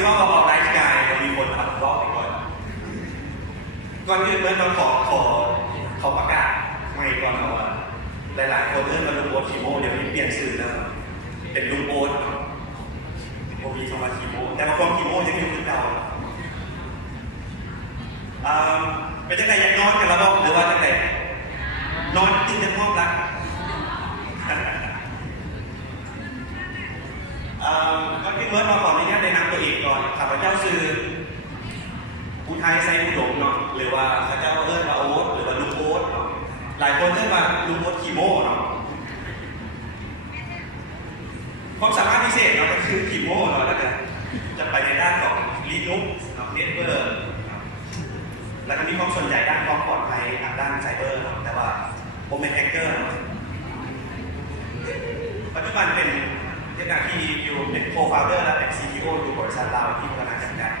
ซิว่าเราออกไลฟ์สกายเรามีคนทำรอบไปก่อนอื่นเมื่อเราขอประกาศไม่ก่อนเราหลายๆคนเริ่มมาลุงโอ๊ตคีโมเดี๋ยวนี้เปลี่ยนสื่อแล้วเป็นลุงโอ๊ตโมมีคำว่าคีโมแต่มาความคีโมจะมีขึ้นเราเป็นจังไงยังนอนกันแล้วบอกหรือว่าจังไงนอนตื่นจะห้องรักก็พี่เมิร์ดมาขออนุญาตแนะนำตัวเองก่อนข้าพเจ้าชื่ออุทัยไซอุดมเนาะหรือว่าข้าพเจ้าเอิ้นว่าโอ๊ตหรือว่าลุงโอ๊ตเนาะหลายคนเรียกว่าลุงโอ๊ตคีโมเนาะความสามารถพิเศษเนาะก็คือคีโมเนาะแล้วก็จะไปในด้านของลีนุกเน็ตเวิร์กแล้วก็มีความสนใจด้านความปลอดภัยด้านไซเบอร์แต่ว่าผมเป็นแฮกเกอร์ปัจจุบันเป็นหน้าที่อยู่เป็นโคฟาวเดอร์และเป็น CEO อยู่บริษัทเราที่พัฒนาจัดการ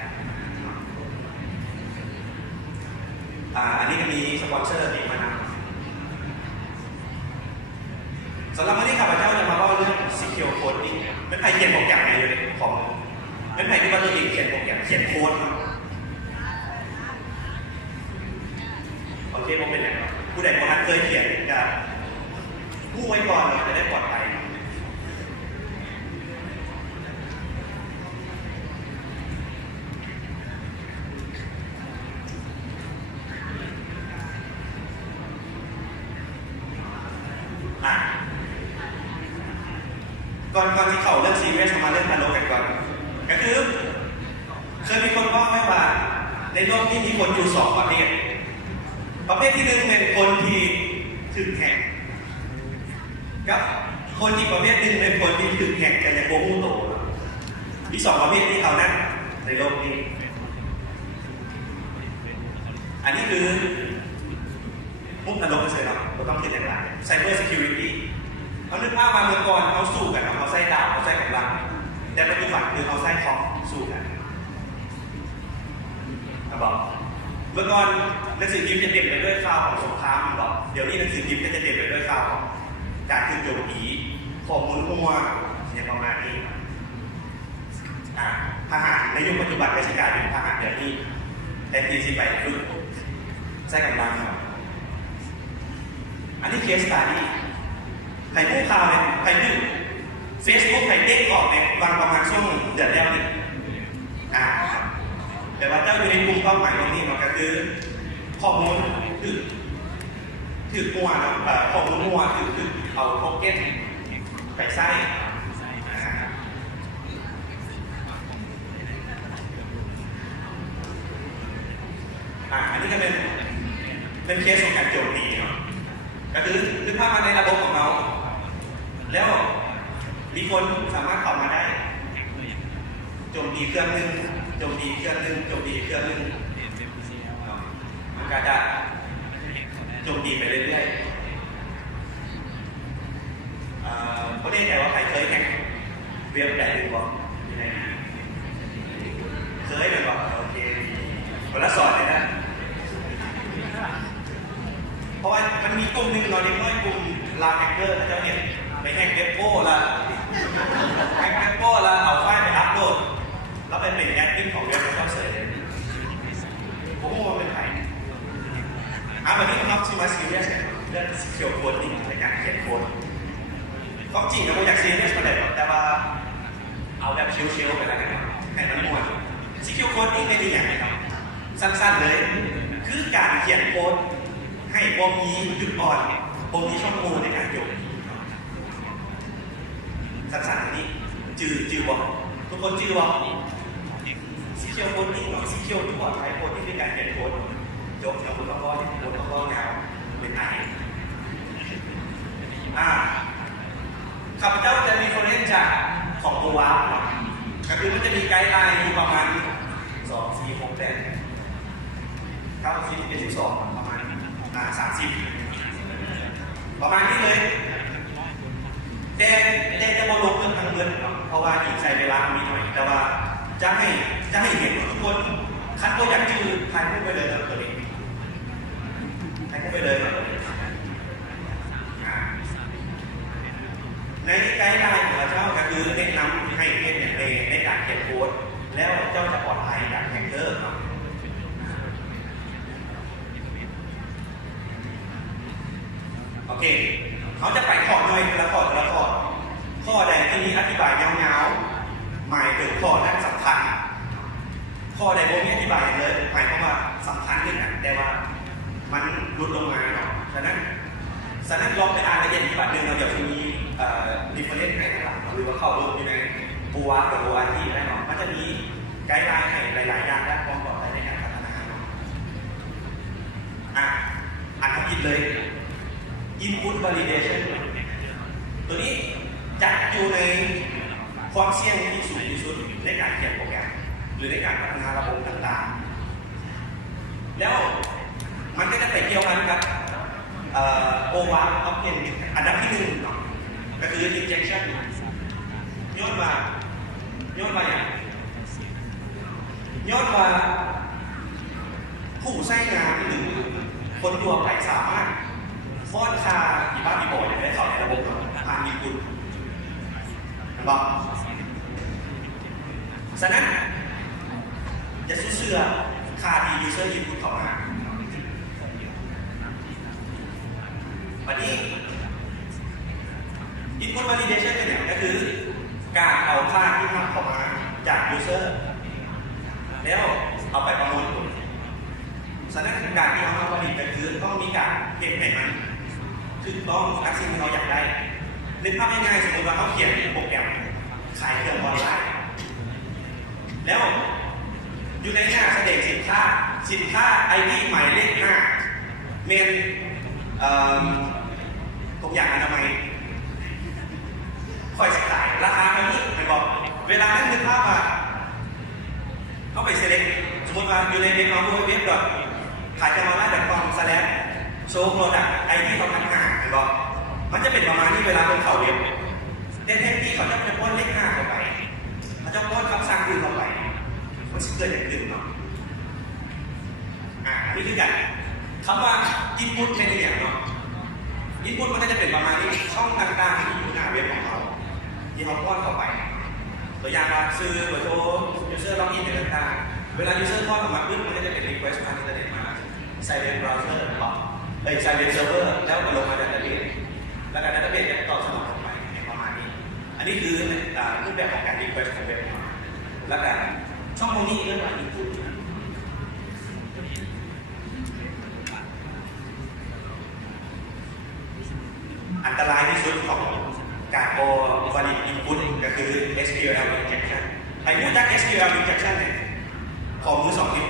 อันนี้ก็มีสปอนเซอร์ที่มานำสำหรับวันนี้ข้าพเจ้าจะมาเล่าเรื่อง Secure Coding เป็นใครเขียนโปรแกรมอะไรอยู่ของเป็นใครที่ว่าตัวเองเขียนโปรแกรมเขียนโค้ดโอเคผมเป็นอย่างไรผู้ใดคนนั้นเคยเขียนจะกู้ไว้ก่อนเราจะได้ปลอดภัยก่อนที่เขาเรื่องซีเรียสมาเรื่องฮัลโหลกันก่อนก็คือเคยมีคนว่าไว้ว่าในโลกที่มีคนอยู่2ประเภทที่1เป็นคนที่ถึกแหกกับคนอีกประเภทหนึ่งเป็นคนที่ถึกแหกกันในโบมูโตมี2ประเภทที่เขานั้นในโลกนี้อันนี้คือมุกนรกเฉยๆเราต้องคิดอย่างไร Cyber Securityเขานึกภาพมาเมื่อก่อนเขาสู้กันเขาใส่ดาบเขาใส่กำลังแต่ปัจจุบันคือเขาใส่ของสู้กันบอกเมื่อก่อนหนังสือพิมพ์จะเต็มไปด้วยข่าวของสงครามบอกเดี๋ยวนี้หนังสือพิมพ์ก็จะเต็มไปด้วยข่าวของการขึ้นโจมตีข้อมูลมั่วอย่างประมาณนี้ทหารในยุคปัจจุบันราชการเป็นทหารเดี๋ยวนี้แต่ทีสิไปฝึกใส่กำลังอันนี้เคสสตัดดี้ใครพูดข่าวเนี่ยใครพูดเฟซบุ๊กใครเด้งออกเนี่ยวันประมาณช่วงเดือนแล้วนี่แต่ว่าเจ้าอยู่ในกลุ่มเป้าหมายตรงนี้มันก็คือข้อมูลถือมัวนะข้อมูลมัวถือเอาโทเก้นไปใส่อันนี้ก็เป็นเคสของการโจมตีเนาะก็คือนึกภาพมาในระบบของเราแล้วมีคนสามารถเข้ามาได้โจมตีเครื่องหนึ่งโจมตีเครื่องหนึ่งโจมตีเครื่องหนึ่งมันก็จะโจมตีไปเรื่อยๆเขาเรียกไงว่าใครเคยแฮกเว็บใดหรือเปล่าเคยหรือเปล่าโอเคคนละสอนเลยนะเพราะว่ามันมีกลุ่มหนึ่งเราเรียกว่ากลุ่มลาแฮกเกอร์เจ้าเนี่ยไปแฮกเว็บโป้ละแฮกเว็บโป้ละเอาไฟล์ไปอัพโหลดแล้วไปเป็นแอดมินของเว็บเขาเสยผมว่าเป็นใครวันนี้เราซีมาซีเรียสเรื่องเขียวโค้ดนี่ในการเขียนโค้ดก็จริงนะผมอยากซีเรียสมาเลยแต่ว่าเอาแบบชิลๆไปแล้วกันให้มันม่วนซีเขียวโค้ดนี่ไม่ดีอย่างไรครับสั้นๆเลยคือการเขียนโค้ดให้บ่มีจุดอ่อนบ่มีช่องโหว่ในการโยนสั้นๆนี้จือบอกทุกคนจือบอกซีเคียวโค้ดนี่หรอซีเคียวที่ปลอดภัยโค้ดที่เป็นการเขียนโค้ดยกแล้วคุณต้องก้อนคุณต้องก้อนเงาเป็นไงข้าพเจ้าจะมีคนเล่นจากของตัววาร์ปก็คือมันจะมีไกด์ไลน์อยู่ประมาณ2 4 6 8 9 10 12ประมาณ30ประมาณนี้เลยแต่จะมาลงเรื่องทางเงินเพราะว่าอีกใช้เวลามีหน่อยแต่ว่าจะให้เห็นทุกคนคัดตัวอย่างชื่อใครพูดไปเลยตัวนี้ใครพูดไปเลยในไกด์ไลน์ของเราเจ้าก็คือแนะนำให้เห็นในการเขียนโค้ด แล้วเจ้าจะปลอดภัยจากแฮกเกอร์ครับโอเคเขาจะไปข้อหน่อยแต่ละข้อข้อใดที่มีอธิบายยาวๆหมายถึงข้อนั้นสำคัญข้อใดบ่มีอธิบายเลยหมายความว่าสำคัญด้วยกันแต่ว่ามันลดลงมาเนาะฉะนั้นลองไปอ่านละเอียดอีกบัดหนึ่งเราเดี๋ยวจะมีรีเฟอเรนซ์ให้ข้างหลังหรือว่าเข้ารูปอยู่ในปูวากับ ORT ได้เนาะมันจะมีไกด์ไลน์ให้หลายๆอย่างด้านความปลอดภัยในการพัฒนาเนาะอ่านคำผิดเลย Input Validation ตัวนี้จัดอยู่ในความเสี่ยงที่สูงที่สุดในการเขียนโปรแกรมหรือในการพัฒนาระบบต่างๆแล้วมันก็จะไปเกี่ยวกันกับOWASP Object อันดับที่1เนาะก็คือ Injection ย้อนมาอย่างย้อนมาผู้ใช้งานหรือคนทั่วไปสามารถฟ้อนคาอีบ้าอีบอยได้เข้าในระบบผ่านมีคุณบอกฉะนั้นจะเชื่อคาดียูเซอร์ยินพุทเข้ามาวันนี้ Input Validation เนี่ยก็คือการเอาค่าที่นำเข้ามาจาก User แล้วเอาไปประมวลผลฉะนั้นการที่เอามาผลิตก็คือต้องมีการเก็บให้มันคือต้องทักสิ่งที่เราอยากได้นึกภาพง่ายๆสมมติว่าเขาเขียนโปรแกรมขายเครื่องออนไลน์แล้วอยู่ในหน้าแสดงสินค้า ID หมายเลข5เมนทุกอย่างอนามัยค่อยสกายราคาเท่านี้ไปบอกเวลานั้นนึกภาพว่าเขาไปเซเล็กสมมติว่าอยู่ในเว็บน้องผู้เว็บแบบขายจะมาได้แบบความแสดงโชว์โปรดักต์ไอที่เขาตั้งหาไปบอกมันจะเป็นประมาณนี้เวลาเป็นข่าวเว็บเต้นที่เขาจะป้อนเลข5เข้าไปเขาจะป้อนคำสั่งอื่นเข้าไปมันจะเกิดอย่างอื่นเนาะอันนี้คือกันคำว่า input เป็นอย่างเนาะ input มันก็จะเป็นประมาณนี้ช่องต่างๆที่อยู่หน้าเว็บของเขาที่เขาป้อนเข้าไปตัวอย่างว่าซื้อเบอร์โทร user login ต่างๆเวลา user ป้อนออกมาปุ๊บมันก็จะเป็น request ผ่านอินเทอร์เน็ตมาใส่เว็บ browser ใส่เว็บ server แล้วก็ลงมา database แล้วก็ database จะตอบสนองออกไปประมาณนี้อันนี้คือรูปแบบของการ request ของเว็บแล้วกันช่องตรงนี้เรียกว่า input อันตรายที่สุดของการโอ valid input ก็คือ SQL injection ใครรู้จัก SQL injection เนี่ยขอมือ2 นิ้ว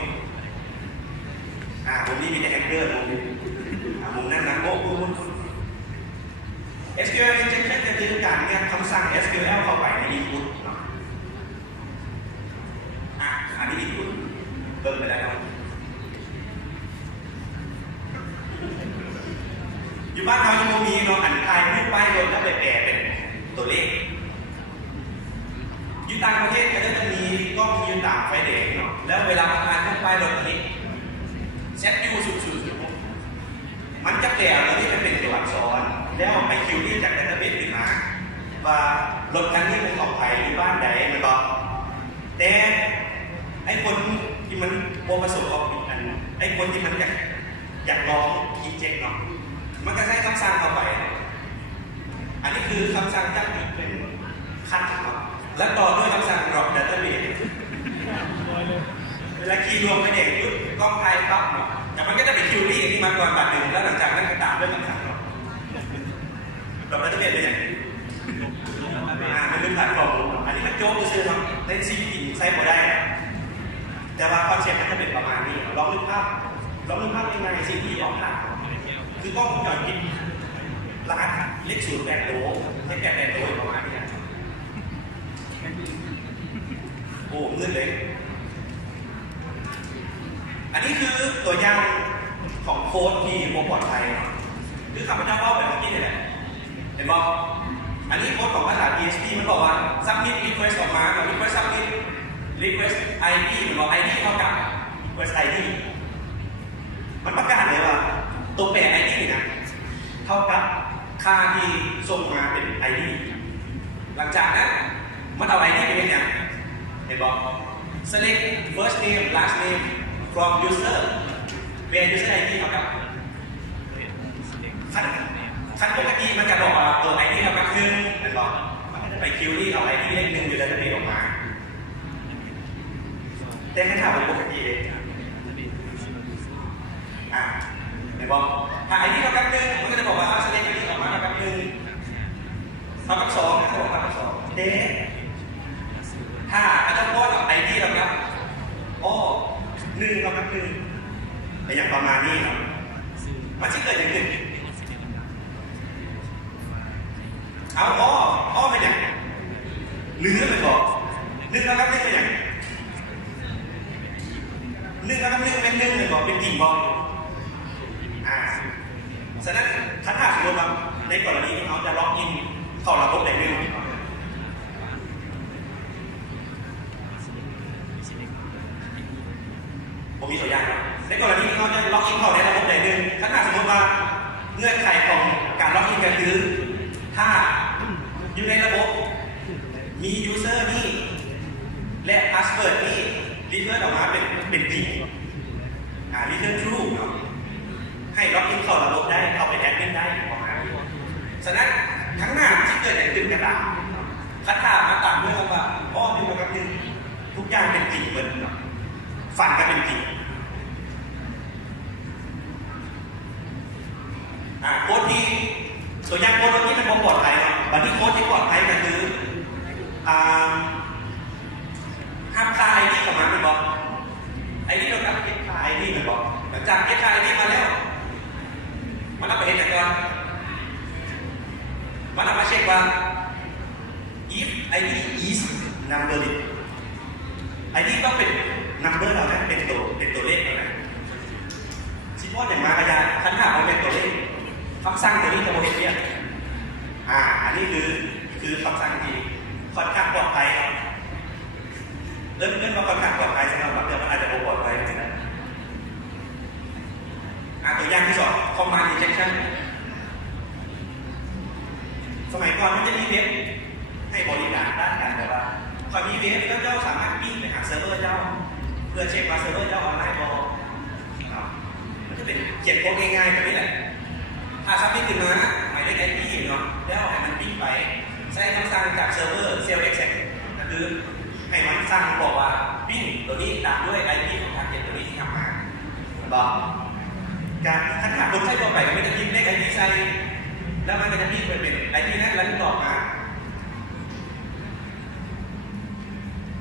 ผมนี่มีแต่แฮกเกอร์นะมุมนั้นนะโอ้คุณ SQL injection จะคือการเนี่ยคำสั่ง SQL เข้าไปใน input อันนี้ input เบิ่งไปแล้วอยู่บ้านเรายังมีเนาะอันไทยรูปป้ายรถแล้วไปแปลเป็นตัวเลขอยู่ต่างประเทศก็จะมีกล้องยืนตากไฟแดงเนาะแล้วเวลาทำงานรูปป้ายรถนี้เซตยูสุดๆมันจะแปลตัวนี้เป็นตัวอักษรแล้วไปคิวที่จากดัตเตอร์เบสขึ้นมาว่ารถคันนี้เป็นของใครอยู่บ้านใดมันบอกแต่ไอ้คนที่มันโมประสบกับอันไอ้คนที่มันอยากลองคิดเจ๊กเนาะมันก็ใช้คำสั่งเข้าไปอันนี้คือคำสั่งจากเป็นคัดและต่อด้วยคำสั่ง drop database เวลาคีย์รวมกันเองยุดกล้องไทยปั๊บแต่มันก็จะเป็นคิวรี่ที่มาก่อนบัตรหนึ่งแล้วหลังจากนั้นก็ตามด้วยคำสั่ง drop database เป็นอย่างมันเป็นผ่านของอันนี้มันโจ๊กซื้อทำในซีพีใช้พอได้แต่ว่าคอนเซ็ปต์มันจะเป็นประมาณนี้ลองนึกภาพยังไงซีพีออกหลักคือกล้องวงจรปิดรหัสเลข0 8 โลเลข8 โลประมาณนี้โอ้เงื่อนเลยอันนี้คือตัวอย่างของโค้ดที่ปลอดภัยคือข้าพเจ้าเล่าแบบเมื่อกี้นี่แหละเห็นบอกอันนี้โค้ดของภาษา PHP มันบอกว่า submit request ออกมากับ request submit request ID มันบอก ID เท่ากับ request ID มันประกาศเลยว่าตัวแปร ID นะเท่ากับค่าที่ส่งมาเป็น ID หลังจากนั้นมันเอา ID ไปเป็นอย่างไป ห็นบอก select first name last name from user where user ID ครับขั้นปกติมันจะบอกว่าID เท่ากับ1เห็นบอกมันก็จะไปคิวรี่เอา ID เลข1อยู่แล้วจะเปลี่ยนออกมาแต่ขั้นถามเป็นปกติเลยเห็นบอกถ้า ID เท่ากับ1มันก็จะบอกว่า select ID ออกมาเท่ากับ1เท่ากับ2นะครับเท่ากับ2เด้ถ้าอาจารย์บอกว่า ID เท่ากับ1เท่ากับ1แต่อย่างประมาณนี้ครับมันจะเกิดอย่างอื่นเอาเป็นอย่างหรือไปบอก1เท่ากับ1เป็นอย่าง1เท่ากับ1เป็น1เลยบอกเป็นจริงบอกฉะนั้นถ้าสมมติว่าในกรณีที่เขาจะล็อกอินเข้าระบบใดหนึ่งผมมีตัวอย่างในกรณีที่เขาจะล็อกอินเข้าในระบบใดหนึ่งถ้าสมมติว่าเงื่อนไขของการล็อกอินก็คือถ้าอยู่ในระบบมียูเซอร์นี่และพาสเวิร์ดนี่รีเทิร์นออกมาเป็นจริงรีเทิร์นทรูให้ล็อกอินเข้าระบบได้เข้าไปแอดมินได้ประมาณนี้ฉะนั้นทั้งหน้าที่เกิดอย่างตื่นกระดาษคัดถามมาตามเรื่องว่าดูมากับนึงทุกอย่างเป็นจริงเหมือนฝันก็เป็นจริงโค้ดที่ตัวอย่างโค้ดที่มันปลอดภัยวันที่โค้ดที่ปลอดภัยก็คือห้ามคลายIDของมันเป็นบอกIDเราทำเก็บคลายIDเป็นบอกหลังจากเก็บคลายIDมาแล้วมันเอาไปเห็นก่อนมันเอามาเช็คว่า if ID is numbered ID ต้องเป็น number เรานะเป็นตัวเลขเรานะชิปว่าอย่างมากระยาขั้นหาเอาเป็นตัวเลขคำสั่งตัวนี้จะโมเดลเนี่ยอันนี้คือคำสั่งที่ค่อนข้างปลอดภัยครับเริ่มว่าค่อนข้างปลอดภัยสำหรับบางเรื่องมันอาจจะไม่ปลอดภัยนะตัวอย่างที่2 command injection สมัยก่อนมันจะมีเว็บให้บริการด้านการแบบว่าพอมีเว็บแล้วเจ้าสามารถปิ้งไปหาเซิร์ฟเวอร์เจ้าเพื่อเช็คว่าเซิร์ฟเวอร์เจ้าออนไลน์บอมันจะเป็นเขียนโค้ดง่ายๆแบบนี้แหละถ้าซับมิทขึ้นมาหมายเลข IP เนาะแล้วให้มันปิ้งไปใช้คำสั่งจากเซิร์ฟเวอร์ self-exec ก็คือให้มันสั่งบอกว่าปิ้งตัวนี้ตามด้วย IP ของทางเขียนตัวนี้ที่ทำมาบอกการถ้าคนใช้ตัวไปก็ไม่จะพิมพ์เลข IP ใส่แล้วมันก็จะพิมพ์ไปเป็น IP นั้นแล้วต่อมา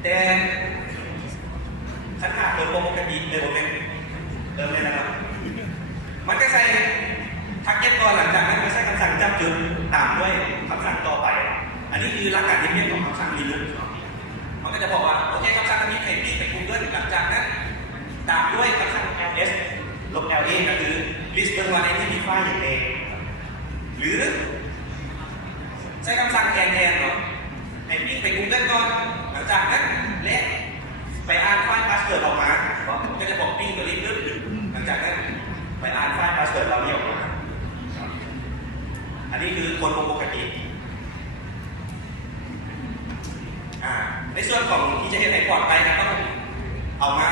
แต่ขันหาตัวปกติเลยผมเริ่มเลยนะครับมันก็ใส่ทักเก็ตก่อนหลังจากนั้นก็ใช้คำสั่งจับจุดตามด้วยคำสั่งต่อไปอันนี้คือหลักการที่เรียกของคำสั่งรีลูปมันก็จะบอกว่าโอเคคำสั่งนี้ไป Google หลังจากนั้นตามด้วยคำสั่ง ls ลบ la ก็คือ list เป็นวันที่มีไฟล์อย่างเองหรือใช้คำสั่งแทนเนาะให้ปิ้งไป Google ก่อนหลังจากนั้นและไปอ่านไฟล์พาสเวิร์ดออกมาก็จะบอกปิ้งตัวนี้ลึกหลังจากนั้นไปอ่านไฟล์พาสเวิร์ดเราเนี่ยออกมาอันนี้คือคนปกติในส่วนของที่จะเห็นให้ปลอดภัยนะต้องเอามา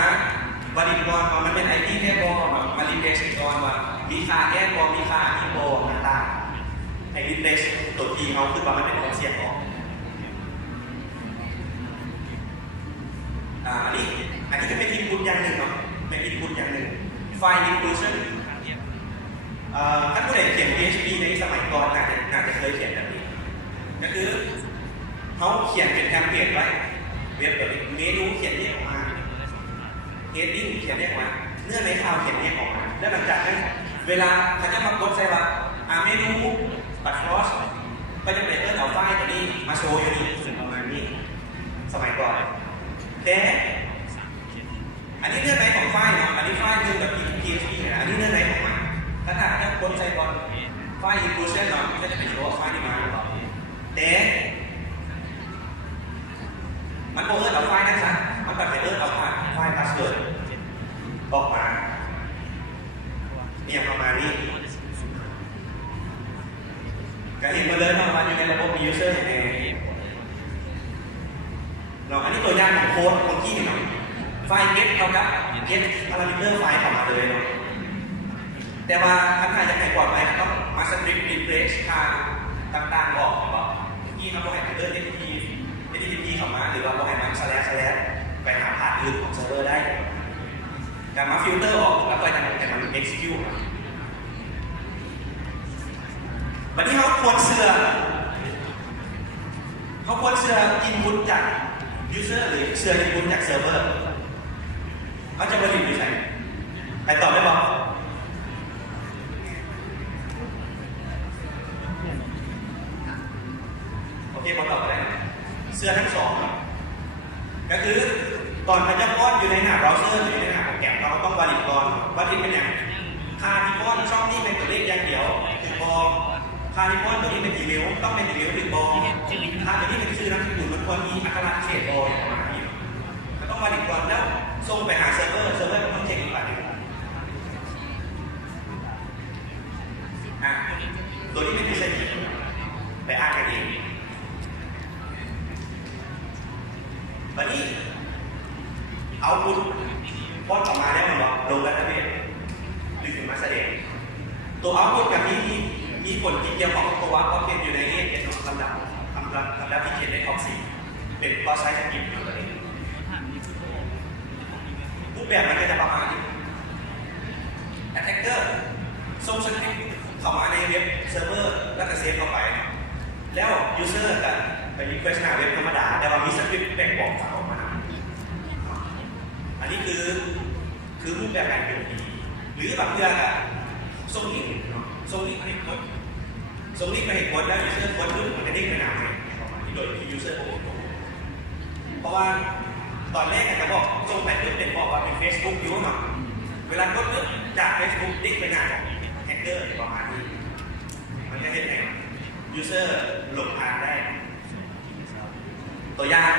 บริกรว่ามันเป็น IP แค่บอมารีเพลซก่อนว่ามีค่าแค่บอมีค่าที่บอต่างๆให้รีเพลซตัวที่เอาคือว่ามันเป็นของเสียงออกอันนี้ก็เป็นอินพุตอย่างหนึ่งเนาะเป็นอินพุตอย่างหนึ่งไฟล์ inclusion ถ้าผู้ใดเขียน PHP ในสมัยก่อนน่าจะเคยเขียนแบบนี้ก็คือเขาเขียนเป็นแทมเพลตไว้เว็บแบบเมนูเขียนแยกออกมา heading เขียนแยกออกมาเนื้อในข่าวเขียนแยกออกมาแล้วหลังจากนั้นเวลาเขาจะมากดใส่ว่าเมนูบัตรคลอสก็จะเป็นเอาไฟล์ตัวนี้มาโชว์อยู่นี่ถึงประมาณนี้สมัยก่อนแต่อันนี้เนื้อในของไฟล์เนาะอันนี้ไฟล์คือแบบ PHP นะอันนี้เนื้อในของมันถ้าจะกดใส่ก่อนไฟล์ inclusion เนาะก็จะเป็นโชว์ไฟล์ที่มาแต่มันโอเวอร์เอาไฟล์นั้นซะมันแบบเป็นเอาไฟล์พาสเวิร์ดออกมาเนี่ยประมาณนี้การเห็นมาเลยว่าอยู่ในระบบมี user อย่างไรเนาะอันนี้ตัวอย่างของโค้ด ไฟล์ get เท่ากับ get พารามิเตอร์ไฟล์ออกมาเลยเนาะแต่ว่าถ้าจะให้ปลอดภัยต้องมาสคริปต์ replace ทางต่างๆบอกที่เขาบอกให้เลื่อน HTTP เข้ามาหรือว่าบอกให้มัน//ไปหาผ่านอื่นของเซิร์ฟเวอร์ได้การมาฟิลเตอร์ออกแล้วก็ให้มัน execute วันนี้เขาควรเสือinput จาก user หรือเสือ input จากเซิร์ฟเวอร์เขาจะผลิตอยู่ไหนไปตอบได้บอกโอเคมาตอบอะไรเสือทั้งสองก็คือก่อนมันจะป้อนอยู่ในหน้าเบราว์เซอร์หรือในหน้าโปรแกรมเราต้องวาลิดก่อนวาลิดเป็นอย่างค่าที่ป้อนช่องนี้เป็นตัวเลขอย่างเดียวถึงพอค่าที่ป้อนตัวนี้เป็นอีเมลต้องเป็นอีเมลถึงบอค่าตัวนี้เป็นชื่อนักสืบมันควรมีอักขระเฉดบออย่างประมาณนี้ก็ต้องวาลิดก่อนแล้วส่งไปหาเซิร์ฟเวอร์ก็ต้องเช็คอีกแบบนึงตัวนี้เป็นทฤษฎีไปอ้างกันเองวันนี้เอาพุทป้อนออกมาแล้วมันลงดัตเตอร์เบสหรือถึงมาแสดงตัวเอาพุทกับนี้มีผลที่เกี่ยวข้องกับตัววัดก็เป็นอยู่ในลำดับที่เขียนในท็อป4เป็นก็ใช้สกิปต์อยู่ตัวนี้รูปแบบมันก็จะประมาณนี้ attacker ส่งสคริปต์เข้ามาในเว็บเซิร์ฟเวอร์แล้วก็เซฟเข้าไปแล้ว user ก็ไปรีเควสต์หน้าเว็บธรรมดาแต่ว่ามีสคริปต์แบ่งบอกฝากออกมาอันนี้คือรูปแบบการเป็นดีหรือบางเรื่องอะส่งลิงก์ให้โค้ดส่งลิงก์ไปให้โค้ดแล้ว user โค้ดปุ๊บมันจะดิ้งไปหน้าเว็บที่โดยที่ user โค้ดเพราะว่าตอนแรกจะบอกส่งไปปุ๊บเป็นบอกว่าเป็น Facebook อยู่เนาะเวลาโค้ดปุ๊บจาก Facebook ดิ้งไปหน้าของแฮกเกอร์ประมาณนี้มันจะเห็นไงuser หลบทางได้ตัวอย่าง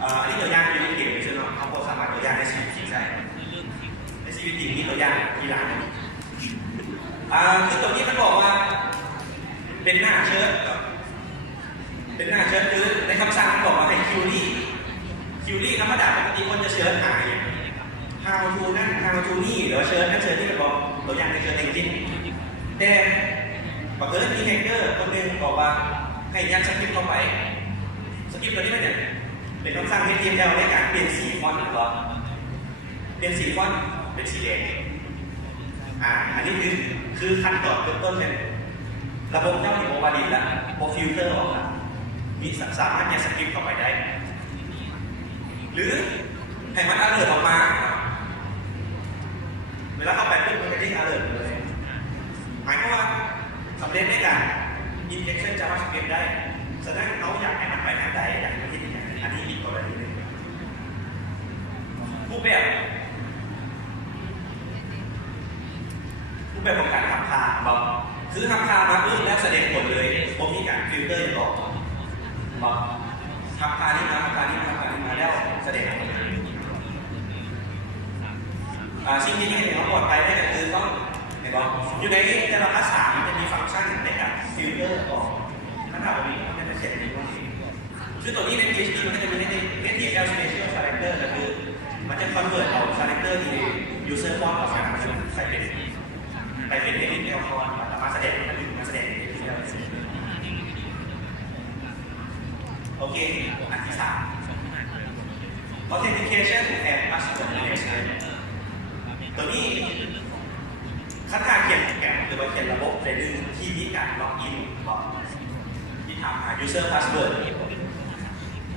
อันนี้ตัวอย่างอยู่ในเกมใช่ไหมเขาสามารถตัวอย่างในชีวิตจริงได้ในชีวิตจริงนี่ตัวอย่างที่หลังคือตัวนี้มันบอกว่าเป็นหน้าเชิญคือในคำสั่งมันบอกว่าให้คิวรี่ธรรมดาปกติคนจะเชิญหาอย่าง how to นั่น how to นี่หรือว่าเชิญนั่นเชิญที่มันบอกตัวอย่างในเชิญจริงแต่บังเอิญมีแฮกเกอร์คนหนึ่งบอกว่าให้ยัดสคริปต์เข้าไปสคริปต์ตัวนี้มันเนี่ยเป็นคำสั่ง HTML ในการเปลี่ยนสีฟอนต์หรือว่าเปลี่ยนสีฟอนต์เป็นสีแดงอันนี้คือขั้นตอนต้นเป็นระบบเจ้าที่โมบาลินแล้วโมฟิลเตอร์ออกแล้วมีสามารถยัดสคริปต์เข้าไปได้หรือให้มันalertออกมาเวลาเข้าไปปุ๊บมันจะได้alertเลยหมายความว่าสำเร็จในการ injection JavaScript ได้แสดงเขาอยากให้มันไปทางใดอยากให้มันที่ไหนอันนี้อีกกรณีหนึ่งรูปแบบของการทำค่าบอกคือทำค่ามาปุ๊บแล้วแสดงผลเลยผมมีการฟิลเตอร์อย่างบอกทำค่านี้มาแล้วแสดงผลเลยสิ่งที่ให้เราปลอดภัยได้ก็คือต้องอยู่ในแต่ละภาษามันจะมีฟังก์ชันในการฟิลเตอร์ออกถ้าถามว่ามันจะเสร็จหรือว่าคือตัวนี้ใน PHP มันก็จะมีใน HTML Special Character ก็คือมันจะ convert เอา character ที่ user ป้อนออกมาใส่เป็นHTML ฟอนต์มาแสดงมาแสดงใน HTML โอเคอันที่3 Authentication and Password Management ตัวนี้ขั้นตอนเขียนโปรแกรมหรือว่าเขียนระบบในเรื่องที่มีการล็อกอินที่ทำหา user password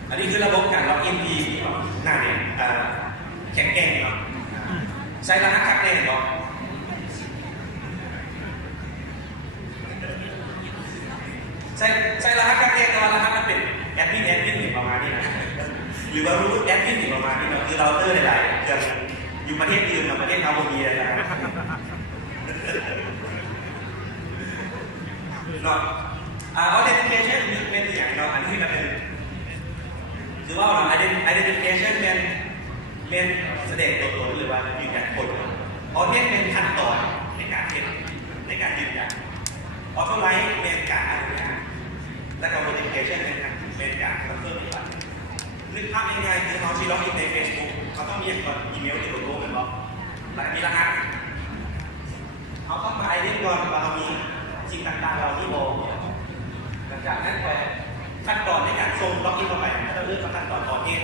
อันนี้คือระบบการล็อกอินที่หน้าเนี่ยแข็งแกร่งเนาะใช้รหัสคัดแน่นเนาะใช้รหัสคัดแน่นอนรหัสมันเป็นแอดมินประมาณนี้นะหรือว่ารูทแอดมินประมาณนี้เนาะคือเราเตอร์หลายๆเครื่องอยู่ประเทศอื่นกับประเทศเรามีอะไรนะเนาะauthentication เป็นอย่างเนาะอันนี้ก็เป็นหรือว่า identification เป็นแสดงตัวตนหรือว่ายืนยันคนauthent เป็นขั้นตอนในการยืนยัน authorize เป็นการอนุญาตและ authentication เป็นการเพิ่มอีกแบบ นึกภาพง่ายๆคือเขาชีล็อกอินใน Facebook เขาต้องมีอย่างก่อนอีเมลติดตัวเหมือนบอกแล้วมีรหัสเขาต้องมาไอเดียก่อนว่าเรามีสิ่งต่างๆเราที่บอกหลังจากนั้นไปขั้นตอนในการส่งล็อกอินเข้าไปถ้าเราเลือกขั้นตอนออเทน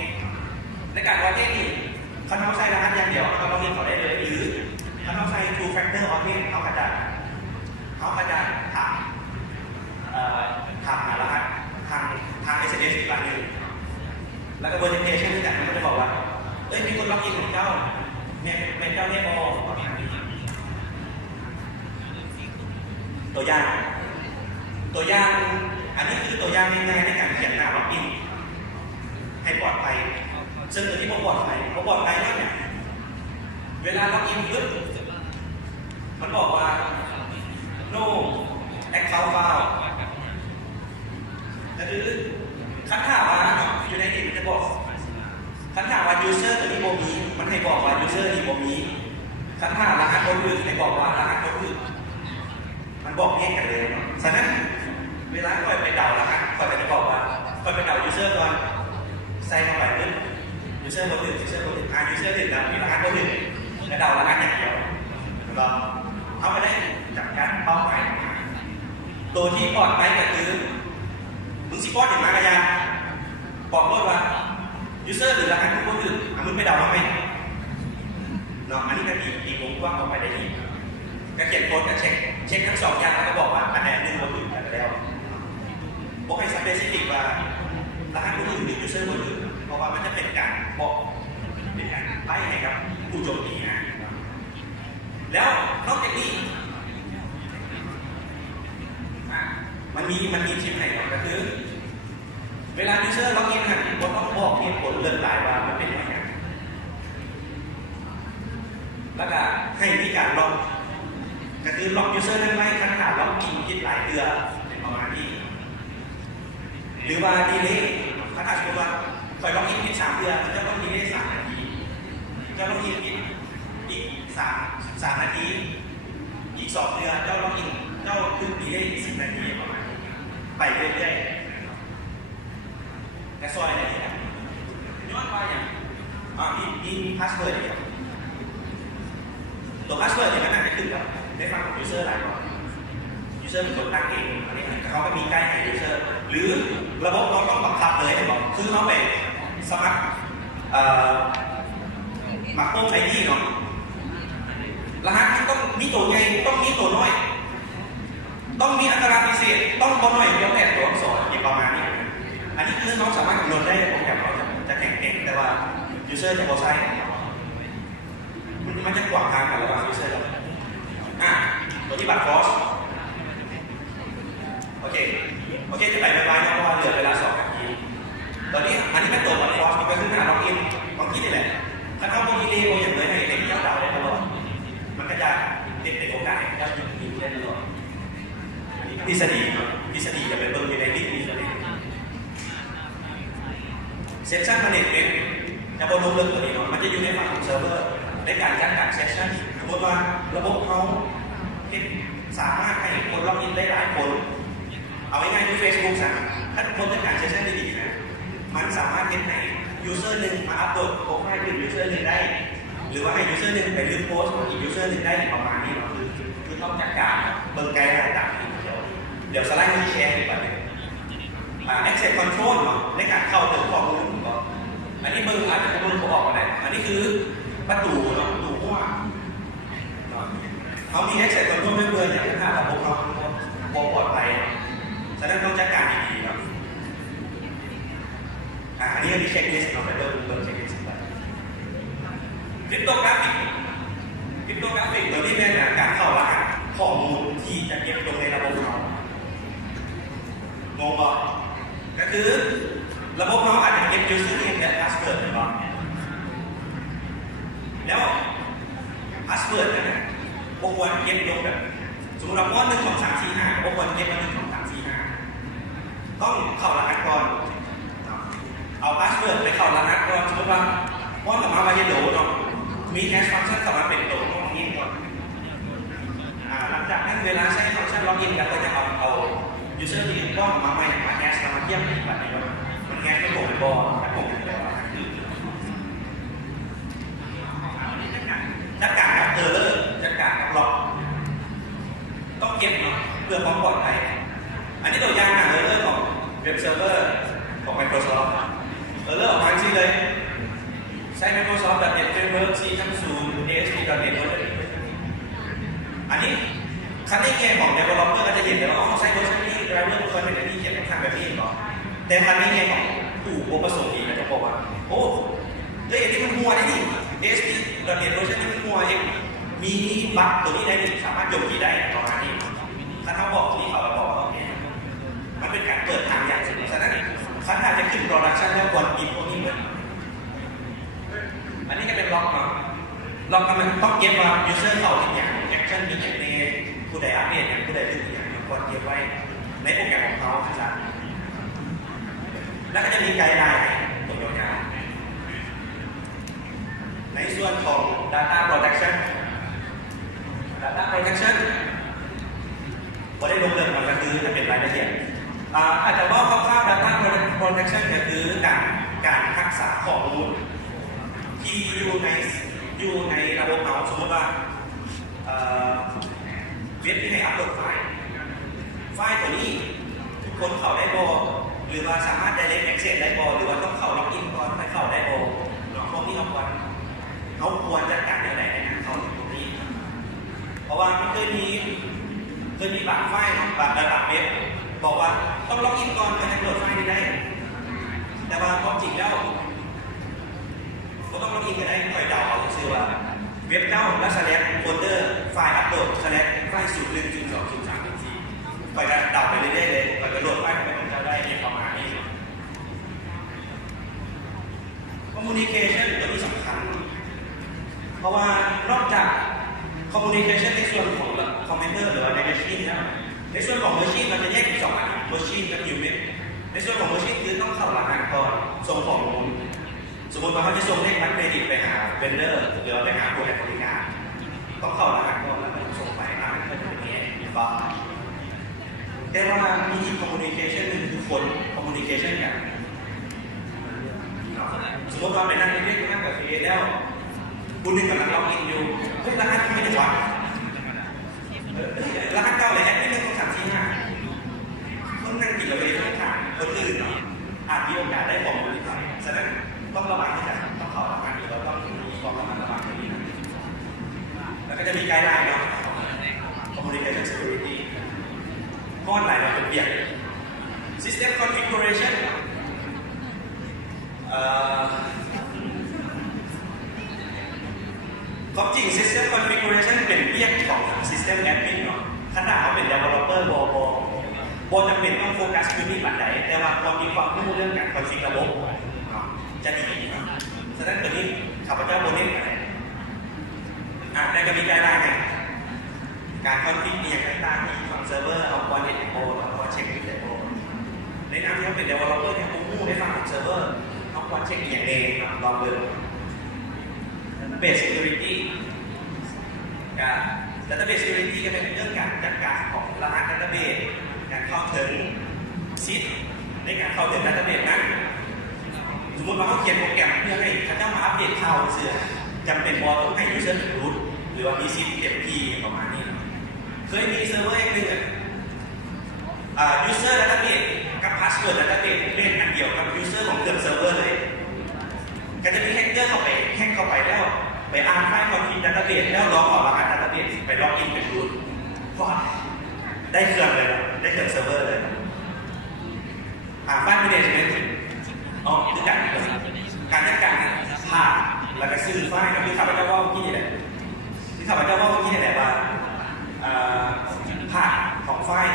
ในการออเทนนี่เขาต้องใช้รหัสอย่างเดียวเขาล็อกอินเขาได้เลยหรือเขาต้องใช้ two factor ออเทนเขาก็จะถามรหัสทาง SMS อีกหลังหนึ่งแล้วก็ verification ที่แต่มันจะบอกว่ามีคนล็อกอินของเจ้าเนี่ยเป็นเจ้าเนี่ยประมาณนี้ตัวอย่างอันนี้คือตัวอย่างง่ายๆในการเขียนหน้าล็อกอินให้ปลอดภัยซึ่งตัวที่ผมปลอดภัยแล้วเนี่ยเวลาล็อกอินปุ๊บมันบอกว่า no account file ก็คือคันถามว่าอยู่ในนี้มันจะบอกคันถามว่า user ตัวนี้โมมีมันให้บอกว่า user นี้โมมีคันถามรหัสคนอื่นให้บอกว่ารหัสคนอื่นมันบอกแยกกันเลยฉะนั้นเวลาคอยไปเดารหัสคอยไปบอกว่าคอยไปเดา user ก่อนใส่เข้าไปปุ๊บ user คนอื่น user อื่นแล้วมีรหัสคนอื่นแล้วเดารหัสอย่างเดียวก็เขาไม่ได้จัดการเป้าหมายตัวที่ปลอดภัยก็คือมึงสิปอดอย่างไรกันยังบอกรถว่า user หรือรหัสคนอื่นมึงไปเดาทำไมเนาะอันนี้ก็มีวงกว้างออกไปได้อีกก็เขียนโค้ดก็เช็คทั้งสองอย่างแล้วก็บอกว่าอันไหนหนึ่งคนอื่นกันแล้วบอกให้สเปซิฟิกว่ารหัสคนอื่นหรือ user คนอื่นเพราะว่ามันจะเป็นการบอกเป็นการไล่ให้กับผู้โจมตีนะแล้วนอกจากนี้มันมีทิปไหนก็คือเวลา user ล็อกอินหันก็ต้องบอกเหตุผลเรื่องหลายว่ามันเป็นยังไงแล้วก็ให้มีการล็อกก็คือล็อก user นั้นไว้คันขาดล็อกอินคิดหลายเดือนเป็นประมาณนี้หรือว่าดีเลย์ถ้าสมมติว่าปล่อยล็อกอินคิด3 เดือนมันจะต้องดีเลย์3 นาทีจะล็อกอินอีก3 นาทีอีก2 เดือนเจ้าล็อกอินเจ้าขึ้นดีเลย์10 นาทีประมาณนี้ไปเรื่อยๆแต่ซอยอะไรเนี่ยย้อนไปอย่างมีพาสเวิร์ดเนี่ยตัวพาสเวิร์ดเนี่ยมันน่าจะขึ้นแล้วได้ฟังของ user หลายก่อน user เป็นคนตั้งเองอันนี้เขาก็มีใกล้ให้ user หรือระบบเราต้องบังคับเลยบอกคือเขาไปสมัครหมักโป้งไอดีเนาะรหัสต้องมีตัวใหญ่ต้องมีตัวน้อยต้องมีอัตราพิเศษต้องบนหน่อยเดียวแต่ตัวอักษรประมาณนี้อันนี้คือน้องสามารถคำนวณได้โปรแกรมเราจะแข็งเก่งแต่ว่า user จะพอใช้มันจะกว่าทางกันระหว่าง user กับตัวที่บัตรฟอสโอเคจะไปไวๆนะเพราะว่าเหลือเวลา2 นาทีตอนนี้อันนี้เป็นตัวบัตรฟอสมันก็คือหน้าล็อกอินของที่นี่แหละถ้าเข้าพวกที่เรียกอย่างเลยให้เด็กเจ้าดาวได้ตลอดมันก็จะเด็กโอกาสให้เจ้ายิงได้ตลอดทฤษฎีจะเป็นเบอร์ในที่ทฤษฎีเซสชั่นมาเน็ตเองจะบนลงเรื่องตัวนี้เนาะมันจะอยู่ในฝั่งของเซิร์ฟเวอร์ในการจัดการเซสชั่นสมมติว่าระบบเขาสามารถให้คนล็อกอินได้หลายคนเอาง่ายๆที่ Facebook ซะถ้าคนจัดการเซสชั่นดีๆนะมันสามารถเห็นให้ user หนึ่งมาอัปโหลดโปรไฟล์หนึ่ง user หนึ่งได้หรือว่าให้ user หนึ่งไปลืมโพสต์อีก user หนึ่งได้ประมาณนี้เนาะคือต้องจัดการเบิร์ไกด์ต่างๆเดี๋ยวสไลด์ที่แชร์อีกแบบนึงaccess control เนาะในการเข้าถึงข้อมูลก็อันนี้มืออาจจะมือเขาบอกมาได้อันนี้คือประตูเนาะประตูหัวเขามี access control เพื่อนๆอย่างถ้าระบบเขาปลอดภัยฉะนั้นต้องจัดการดีๆครับอันนี้มีเช็คลิสต์เราไปเริ่มเช็คลิสต์ไปคริปโตกราฟิกตัวนี้เป็นการเข้ารหัสข้อมูลที่จะเก็บลงในระบบเขางงป่ะก็คือระบบเราอาจจะเก็บ user name และ password ไว้ก่อนแล้ว password นั่นนะบางวันเก็บลงแบบสมมติเราป้อน1 2 3 4 5บางวันเก็บมา1 2 3 4 5ต้องเข้ารหัสก่อนเอา password ไปเข้ารหัสก่อนสมมติว่าป้อนออกมาว่าจะโดเนาะมี hash function สามารถเป็นตัวตรงนี้ก่อนหลังจากนั้นเวลาใช้ฟังก์ชันล็อกอินกันก็จะเอา user ที่ป้อนออกมาใหม่มาแฮชมาเทียบกับแบบนี้ว่ามันแฮชไม่ตรงกันบ่ถ้าตรงกันแล้ว ว็บเซิร์ฟเวอร์ของ Microsoft เริ่มออกมาจริงเลยใช้ Microsoft.NET Framework 4.0 ASP.NET อันนี้คันในแง่ของ Developer ก็จะเห็นเลยว่าเขาใช้เวอร์ชันนี้ Driver เคยเป็นแบบนี้เขียนทางแบบนี้หรอแต่คันในแง่ของผู้ประสงค์ดีก็จะบอกว่าโอ้เฮ้ยอันนี้มันมัวได้ดิ ASP.NET เวอร์ชันนี้มันมัวเองมีบั๊กตัวนี้ได้สามารถโจมตีได้ประมาณนี้ถ้าเขาบอกที่เขาบอกว่าโอเคมันเป็นการเปิดทางอย่างสุดฉะนั้นคันถ้าจะขึ้น Production แล้วควรกินพวกนี้เหมือนอันนี้ก็เป็นล็อกเนาะล็อกมันต้องเก็บว่า user เข้าถึงอย่าง action มีอย่างในผู้ใดอัปเดตอย่างผู้ใดถึงอย่างควรเก็บไว้ในโปรแกรมของเขาครับแล้วก็จะมีไกด์ไลน์ตัวยาวในส่วนของ data protection พอได้ลงเรื่องมันก็คือจะเป็นรายละเอียดอาจจะว่าคร่าวๆ data protection ก็คือการรักษาข้อมูลที่อยู่ในระบบเราสมมติว่าเว็บที่ให้อัปโหลดไฟล์ตัวนี้ทุกคนเข้าได้บ่หรือว่าสามารถ direct access ได้บ่หรือว่าต้องเข้าล็อกอินก่อนไปเข้าได้บ่พวกนี้เขาควรจัดการอย่างไรในการเข้าถึงตรงนี้เพราะว่ามันเคยมีบางไฟล์บางเว็บบอกว่าต้องล็อกอินก่อนถึงจะโหลดไฟล์นี้ได้แต่ว่าความจริงแล้วก็ต้องล็อกอินกันได้คอยเดาเอาชื่อว่าเว็บเจ้าและสแลชโฟลเดอร์ไฟล์อัปโหลดสแลชไฟล์0 1 0 2 0 3 0 4คอยเดาไปเรื่อยๆเลยคอยโหลดไฟล์ไปของเจ้าได้ในประมาณนี้ communication ตัวนี้สำคัญเพราะว่านอกจาก communication ในส่วนของคอมเมนเตอร์หรือว่าใน machine แล้วในส่วนของ machine มันจะแยกเป็น2 อัน machine กับ human ในส่วนของ machine คือต้องเข้ารหัสก่อนส่งข้อมูลสมมติว่าเขาจะส่งเลขบัตรเครดิตไปหาเวนเดอร์หรือไปหาผู้ให้บริการต้องเข้ารหัสก่อนแล้วส่งไปมาก็จะเป็นอย่างนี้บ้างแต่ว่ามี communication หนึ่งคือคน communication กันสมมติว่าไปนั่งเล่นนั่งกับเฟซแล้วคุณหนึ่งกำลังล็อกอินอยู่เฮ้ยรหัสไม่ได้วัดรหัสเก่าเลยแอดมิน1 2 3 4 5คนนั่งกินเราไปเรื่องขาดคนอื่นอาจมีโอกาสได้ข้อมูลที่ต่ำฉะนั้นต้องระวังที่จะต้องเข้ารหัสเราต้องมีความระมัดระวังตรงนี้แล้วก็จะมีไกด์ไลน์เนาะ communication security ข้อไหนเราเป็นเปลี่ยน system configurationความจริง System Configuration เป็นเรียกของ System Admin เนาะถ้าเขาเป็น Developer บจะเป็นต้องโฟกัสที่นี่ปัจจัยแต่ว่าพอมีความรู้เรื่องการคอนฟิกระบบจะดีนะฉะนั้นตัวนี้ข้าพเจ้าโบเน้นอะไรได้ก็มีไกด์ไลน์การคอนฟิกมีอย่างต่างๆของเซิร์ฟเวอร์เอาควอนเน็ตโอเอาควอนเช็คอินโอในน้ำที่เขาเป็น Developer เนี่ยผมรู้ในฝั่งของเซิร์ฟเวอร์เอาควอนเช็คอย่างเองลองเลย Base Security Database Security ก็เป็นเรื่องการจัดการของรหัส Database การเข้าถึงซิทในการเข้าถึง Database นั้นสมมติว่าเขาเขียนโปรแกรมเพื่อให้เขาจะมาอัปเดตข่าวเสื่อจำเป็นว่าต้องให้ User ถึงรูทหรือว่ามีซิทเก็บคีย์ประมาณนี้เคยมีเซิร์ฟเวอร์หนึ่งUser Database กับ Password Database เล่นอันเดียวกับ User ของเกือบเซิร์ฟเวอร์เลยก็จะมีแฮกเกอร์เข้าไปแฮกเข้าไปแล้วไปอ่านไฟล์คอนฟิกดัตเตอร์เบสแล้วล็อกออกรหัสดัตเตอร์เบสไปล็อกอินเป็นรูทได้เครื่องเลยได้เครื่องเซิร์ฟเวอร์เลยไฟล์ management คือการจัดการผ่านแล้วก็ซื้อไฟล์ก็คือข้าพเจ้าว่าเมื่อกี้นี่แหละว่าผ่านของไฟล์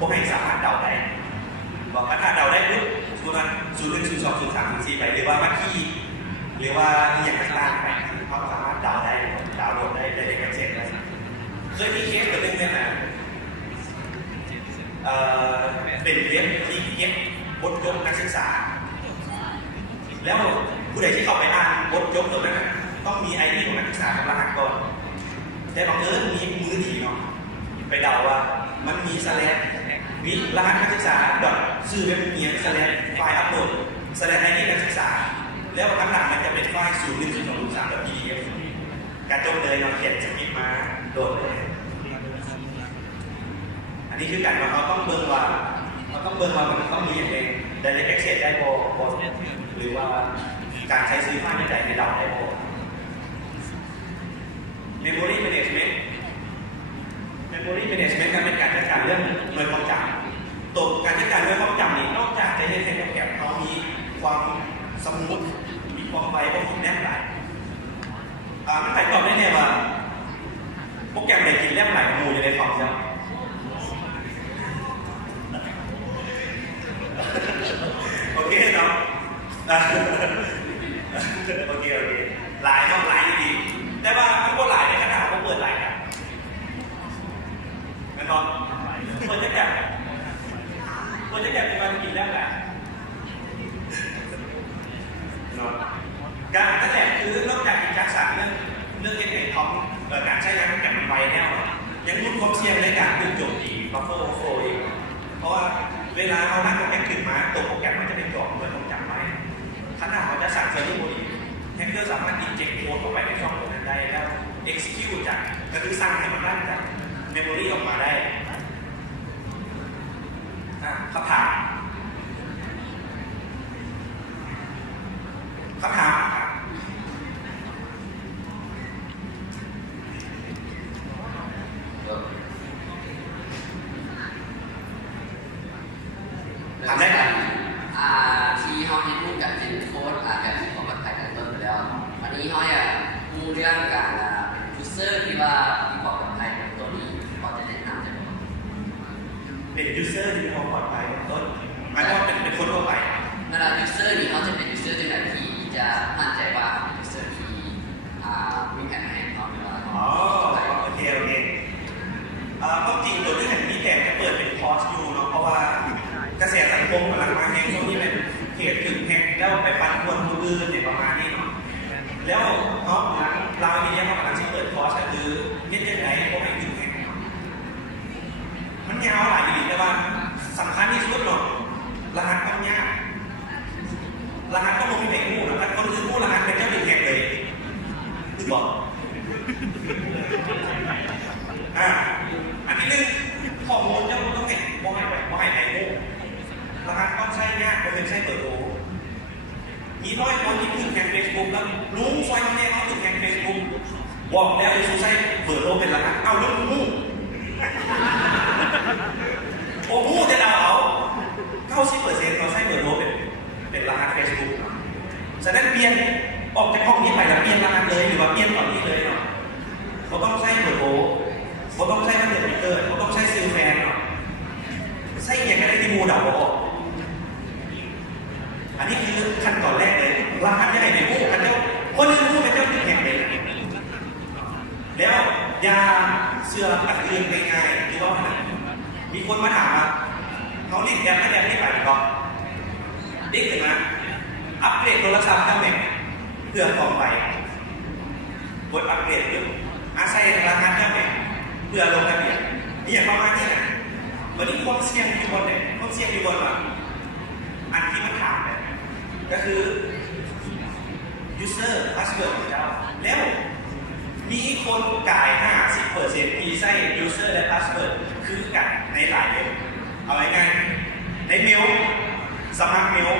บกให้สามารถเดาได้บอกถ้าเดาได้ปุ๊บส่วนนั้น0 1 0 2 0 3 0 4ไปหรือว่ามาคีย์หรือว่าอย่างต่างๆไปเขาสามารถดาวน์โหลดได้ในการเช็คได้เคยมีเคสเกิดขึ้นเนี่ยนะเป็นเว็บที่เก็บบทยกนักศึกษาแล้วผู้ใดที่เข้าไปอ่านบทยกตัวนั้นต้องมี ID ของนักศึกษากับรหัสก่อนแต่บางทีมีมือดีเนาะไปเดาว่ามันมีสแลชมีรหัสนักศึกษาชื่อเว็บเมียสแลชไฟล์อัปโหลดสแลช ID นักศึกษาแล้วข้างหลังมันจะเป็นไฟล์0 1 0 2 0 3 PDF การจบเลยเราเขียนสคริปต์มาโดดเลยอันนี้คือการว่าเราต้องเบิ่งว่าเรา ต้องเบิ่งว่ามันต้องมีอย่างไร direct access ได้บ่หรือว่าการใช้ซื้อผ้าไม่จ่ายในเราได้บ่ memory management การเป็นการจัดการเรื่องหน่วยความจำตัวการจัดการหน่วยความจำนี่นอกจากจะให้โปรแกรมเขามีความสมูทมีความไวก็มีแนบหลายมันใครตอบได้แน่ว่าโปรแกรมไหนกินแนบหลายมูอยู่ในคอมใช่ไหมโอเคเนาะโอเคหลายต้องหลายดีแต่ว่ามันก็หลายในขนาดเขาเปิดหลายกันมันนอนเปิดจะแก่เป็นวันกินได้ไหมนอนการตั้งแต่คือนอกจากกิจการสารเรื่องเอกท้องการใช้งานโปรแกรมมันไวแน่ยังรุ่นความเสี่ยงในการดึงโจมตีบัฟเฟอร์โฟล์อีกเพราะว่าเวลาเอานักโปรแกรมขึ้นมาตัวโปรแกรมมันจะเป็นกรอบเหมือนผมจำไว้ขนาดมันจะสั่งเซอร์วิสบริแฮกเกอร์สามารถอินเจกต์โค้ดเข้าไปในช่องตรงนั้นได้แล้ว execute จากก็คือสร้างให้มันได้จาก memory ออกมาได้คำถามถามได้ไหมที่เขาเห็นรูปกับเจนโค้ดการที่ของกับไทยกันต้นไปแล้วอันนี้เขาอยากพูดเรื่องการเป็นยูเซอร์ที่ว่าที่บอกกับไทยกันต้นนี้พอจะแนะนำได้ไหมเป็นยูเซอร์ที่มีความปลอดภัยเป็นต้นหมายความว่าเป็นคนทั่วไปนั่นแหละยูเซอร์นี่เขาจะเป็นยูเซอร์ที่ไหนที่จะมั่นใจว่าเป็นยูเซอร์ที่มีแผนให้เขาเป็นว่าโอเคก็จริงตัวที่เห็นมีแผนจะเปิดเป็นคอร์สอยู่เนาะเพราะว่ากระแสสังคมกำลังมาแห่งช่วงนี้เป็นเหตุถึงแห่งแล้วไปปั่นควนผู้อื่นเนี่ยประมาณนี้เนาะแล้วเนาะเราทีนี้เขากำลังจะเปิดคอร์สก็คือเฮ็ดยังไงพวกไอ้ถึงแห่งมันยาวหลายอย่างแต่ว่าสำคัญที่สุดเนาะรหัสต้องยากรหัสต้องลงในหมู่นะถ้าคนอื่นพูดรหัสเป็นเจ้าถึงแห่งเลยคือบอกอันที่หนึ่งข้อมูลเจ้าต้องเห็นว่าให้ไหนโง่รหัสต้องใช้ยากเป็นใช้เปิดโอมีน้อยคนที่ถึงแข่งเฟซบุ๊กแล้วรู้ซอยแน่เขาถึงแข่งเฟซบุ๊กบอกแล้วไอ้ซูใช้เปิดโอเป็นรหัสเอาลูกมูโอ้โหจะเดาเอา90%เราใช้เปิดโอเป็นรหัสเฟซบุ๊กฉะนั้นเปลี่ยนออกจากห้องนี้ไปแล้วเปลี่ยนรหัสเลยหรือว่าเปลี่ยนตอนนี้เลยเนาะเราต้องใช้เปิดโอเราต้องใช้มันเดือดเกินเราต้องใช้ซิลแฟนเนาะใช้อย่างไรที่มูเดาออกอันนี้คือขั้นตอนแรกเลยรหัสยังไงในมูกันเจ้าคนนึงมูเป็นเจ้าถึงแห่งเลยแล้วยาเสื้ออัดเรียนง่ายๆที่ว่ามีคนมาถามว่าเขาเรียกแอปไม่ไปหรอกเด็กถึงนะอัปเกรดโทรศัพท์ตั้งแต่เพื่อต่อไปกดอัปเกรดเพื่ออาศัยรหัสตั้งแต่เพื่อลงทะเบียนนี่อย่างประมาณนี้นะวันนี้ความเสี่ยงอยู่บนไหนความเสี่ยงอยู่บนว่าอันที่มันถามเนี่ยก็คือ user password ของเจ้าแล้วมีคนจ่าย 50% ที่ใช้ user และ password คือกันในหลายเว็บเอาง่ายๆในเมลสมัครเมล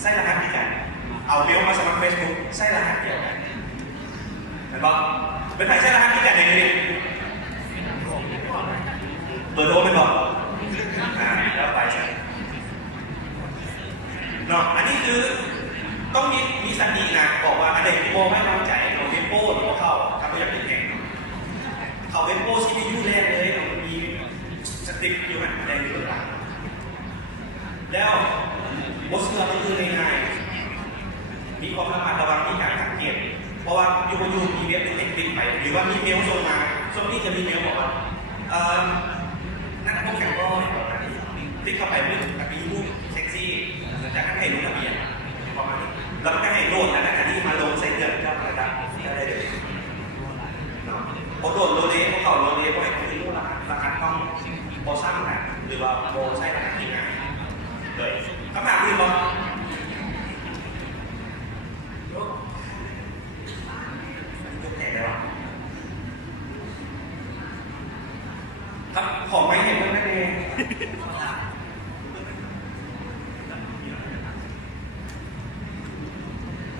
ใช้รหัสเดียวกันเอาเมลมาสมัคร Facebook ใช้รหัสเดียวกันเห็นปะเป็นใครใช้รหัสเดียวกันในนี้เปิดโทรเป็นบอกแล้วไปใช่เนาะอันนี้คือต้องมีสตินะบอกว่าอันเด็กที่โบไม่วางใจเราเว็บโป้หรือว่าเขาทำไปอย่างแข่งเขาเว็บโป้ที่มียูแรกเลยมันมีสติ๊กอยู่มันแรงอยู่หลังแล้วโบสเกอร์มันคือง่ายๆมีความระมัดระวังที่การสังเกตเพราะว่ายูมีเว็บเป็นติดไปหรือว่ามีเมลส่งมาช่วงนี้จะมีเมลบอกว่านักพวกแข่งก็คลิกเข้าไปเพื่อมีรูปเซ็กซี่จากนั้นให้ลงทะเบียนประมาณนี้แล้วก็ให้โหลดแล้วก็ที่มาลงใส่เดือนก็ได้เลยพอโหลดโหลดเองพอเขาโหลดเองก็ให้คุณรู้ราคาต้องโบสร้างกันหรือว่าโบใช้ราคาที่ง่ายเลยคำถามอื่นบ้างยกแขนได้ป่ะครับของไม่เห็นมันนั่นเอง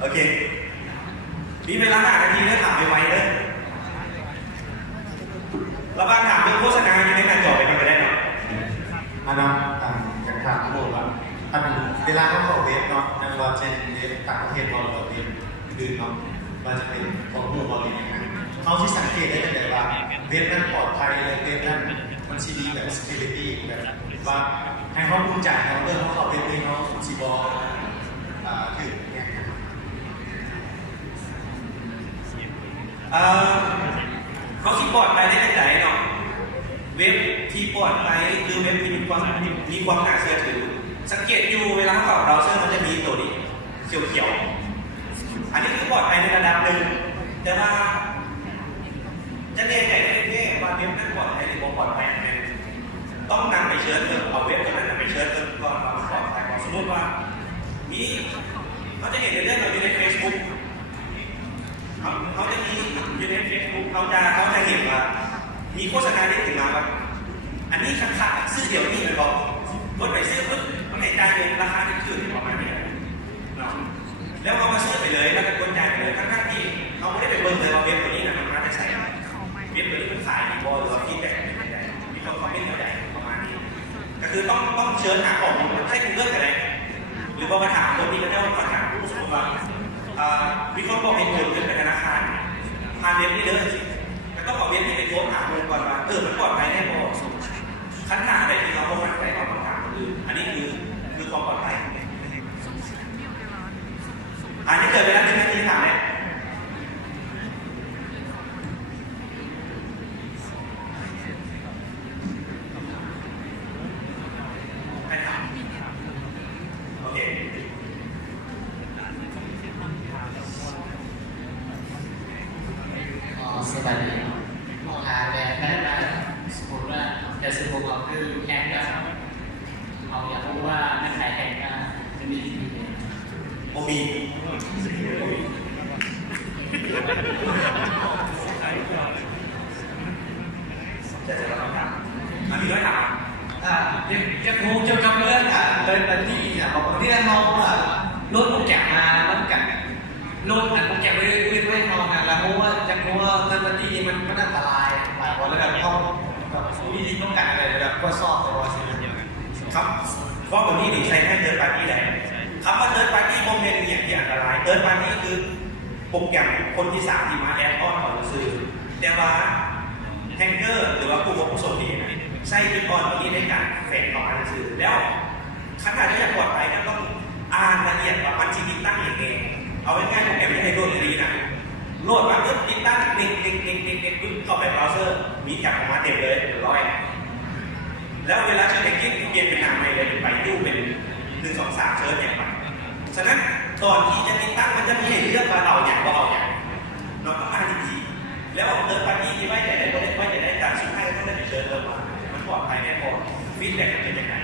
โอเคมีเวลา5 นาทีแล้วถามไวๆเลยระหว่างถามเรื่องโฆษณาอยู่ในหน้าจอไปกันก็ได้เนาะ อันนั้นอย่างถามโลกครับอันเวลาเขาเข้าเว็บเนาะในเราเช่นเว็บต่างประเทศเราเว็บอื่นเนาะมันจะเป็นข้อมูลเราเป็นยังไงเขาที่สังเกตได้แต่ว่าเว็บนั้นปลอดภัยเลยเว็บนั้นมันซีดีแบบ security แบบว่าให้เขาภูมิใจเขาเรื่องเขาเข้าเว็บนี้เขาซีบอถือเนี่ย เขาที่ปลอดภัยได้ใจเนาะเว็บที่ปลอดภัยคือเว็บที่มีความน่าเชื่อถือสังเกตอยู่เวลาเข้าเบราว์เซอร์มันจะมีตัวนี้เขียวๆอันนี้คือปลอดภัยในระดับหนึ่งแต่ว่าจะเรียกใหญ่ได้แค่ว่าเว็บนั้นปลอดภัยหรือไม่ปลอดภัยต้องนำไปเชิญเอาเว็บตัวนั้นไปเชิญก่อนว่ามันปลอดภัยสมมติว่ามีเขาจะเห็นในเรื่องเราอยู่ใน Facebook เขาจะมีอยู่ใน Facebook เขาจะเห็นว่ามีโฆษณาได้ถึงมาว่าอันนี้ขาดซื้อเดี๋ยวนี้เลยบอกรถไปซื้อปุ๊บมันไหนจ่ายเงินราคาที่ชื่อประมาณนี้แล้วเขามาซื้อไปเลยแล้วก็กดจ่ายไปเลยทั้งที่เขาไม่ได้ไปเบิ่งเลยว่าเว็บตัวนี้นะมันมาจะใส่เว็บตัวนี้มันขายดีบอลหรือว่าฟีดแบ็กมีคนคอมเมนต์เท่าไหร่ประมาณนี้ก็คือต้องเชิญหาข้อมูลให้คุณเลือกอะไรหรือว่ามาถามคนที่เขาจะมาถามผู้สมมติว่ามีคนบอกให้เงินเป็นธนาคารผ่านเว็บนี้เลยแล้วก็ขอเว็บนี้ไปโพสถามเงินก่อนว่ามันปลอดภัยแน่พอขั้นหน้าอะไรที่เราต้องมั่นใจเราต้องถามคนอื่นอันนี้คือความปลอดภัยอันนี้เกิดไปแล้วที่ถามเนี่ยใครถามโอเคสบายดีมองหาแบบได้มาสมมติว่าแต่สมมติเราคือแฮกก็เราอยากรู้ว่านักขายแฮกก็จะมีที่ไหน โอมีจะเราถามมีด้วยถามจะพูดเกี่ยวกับเรื่องเป็นที่เนี่ยบอกว่าที่เราลดโปรแกรมมาแล้วกันลดอันโปรแกรมไว้เรานะแล้วเพราะว่าจะรู้ว่าเรื่องที่มันอันตรายหลายวันแล้วแบบเขาแบบวิธีป้องกันอะไรแบบก็ซ่อนตัวสิครับเพราะแบบนี้ถึงใช้แค่เติร์ดปาร์ตี้แหละคำว่าเติร์ดปาร์ตี้โมเมนต์เนี่ยที่อันตรายเติร์ดปาร์ตี้คือโปรแกรมคนที่สามที่มาแอดออนของซื้อแต่ว่าแฮกเกอร์หรือว่าผู้โชคดีนะใช้จุดอ่อนตรงนี้ในการแฝงต่อการซื้อแล้วขนาดที่จะปลอดภัยก็ต้องอ่านละเอียดว่ามันติดตั้งอย่างไรเอาง่ายๆโปรแกรมที่ให้โหลดดีนะโหลดมาปุ๊บติดตั้งเด็กปุ๊บเข้าไปเบราว์เซอร์มีแคปออกมาเต็มเลย100แล้วเวลาใช้เด็กกิ้งเปลี่ยนเป็นนามใหม่เลยไปยูเป็น1 2 3เชิญเนี่ยไปฉะนั้นตอนที่จะติดตั้งมันจะมีให้เลือกว่าเราอย่างว่าเราอย่างเราต้องอ่านดีๆแล้วเติร์ดปาร์ตี้ที่ไว้ใจได้ก็ได้ไว้ใจได้แต่สุดท้ายต้องได้ไปเชิญเลยว่ามันปลอดภัยแน่พอฟีดแบ็กมันเป็นยังไง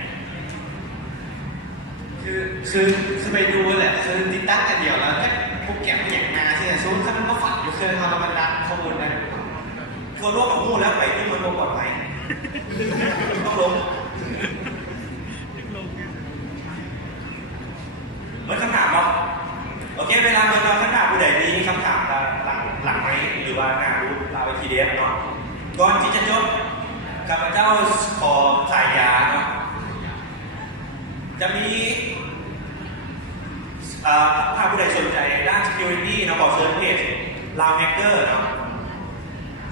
คือไปดูแหละคือติดตั้งกันเดียวแล้วแค่โปรแกรมอย่างนาใช่ไหมซูมถ้ามันก็ฝังอยู่เคยทำแล้วมันดันข้อมูลได้ทั่วโลกของมูแล้วไปที่มันปลอดภัยต้องลงเหมือนคำถามเราโอเคเวลาเมื่อเราคำถามผู้ใดมีคำถามหลังไหมหรือว่าหน้ารู้เราไปทีเดียวเนาะก่อนที่จะจบข้าพเจ้าขอขายยาเนาะจะมีถ้าผู้ใดสนใจด้าน security นะบอกเซิร์ชเพจลาวแฮกเกอร์เนาะ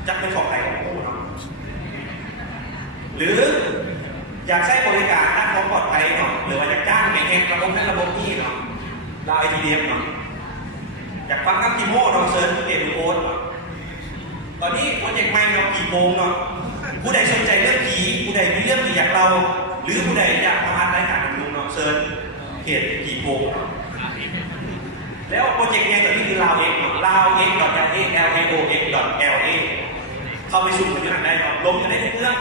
จะเป็นของใครของผู้เนาะหรืออยากใช้บริการด้านความปลอดภัยเนาะหรือว่าอยากจ้างไปแฮกระบบนั้นระบบนี้เนาะลาว ITDM เนาะอยากฟังนักกิโมเราเซิร์ชเพจดูโอ๊ตตอนนี้โปรเจกต์ใหม่เรากี่โมงเนาะผู้ใดสนใจเรื่องผีผู้ใดมีเรื่องที่อยากเราหรือผู้ใดอยากมาอัดรายการดูเนาะเซิร์ชเพจกี่โมงแล้วโปรเจกต์ใหญ่ตัวนี้คือลาวเอ็กลาวเอ็กดอท LA LAOX ดอท LA เข้าไปสู่ผลงานได้เนาะลงกันได้ทุกเรื่อง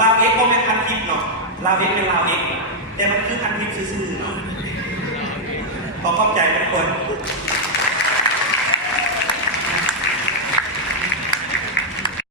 ลาวเอ็กก็เป็นพันทิปเนาะลาวเอ็กเป็นลาวเอ็กแต่มันคือพันทิปซื่อๆเนาะขอขอบใจทุกคน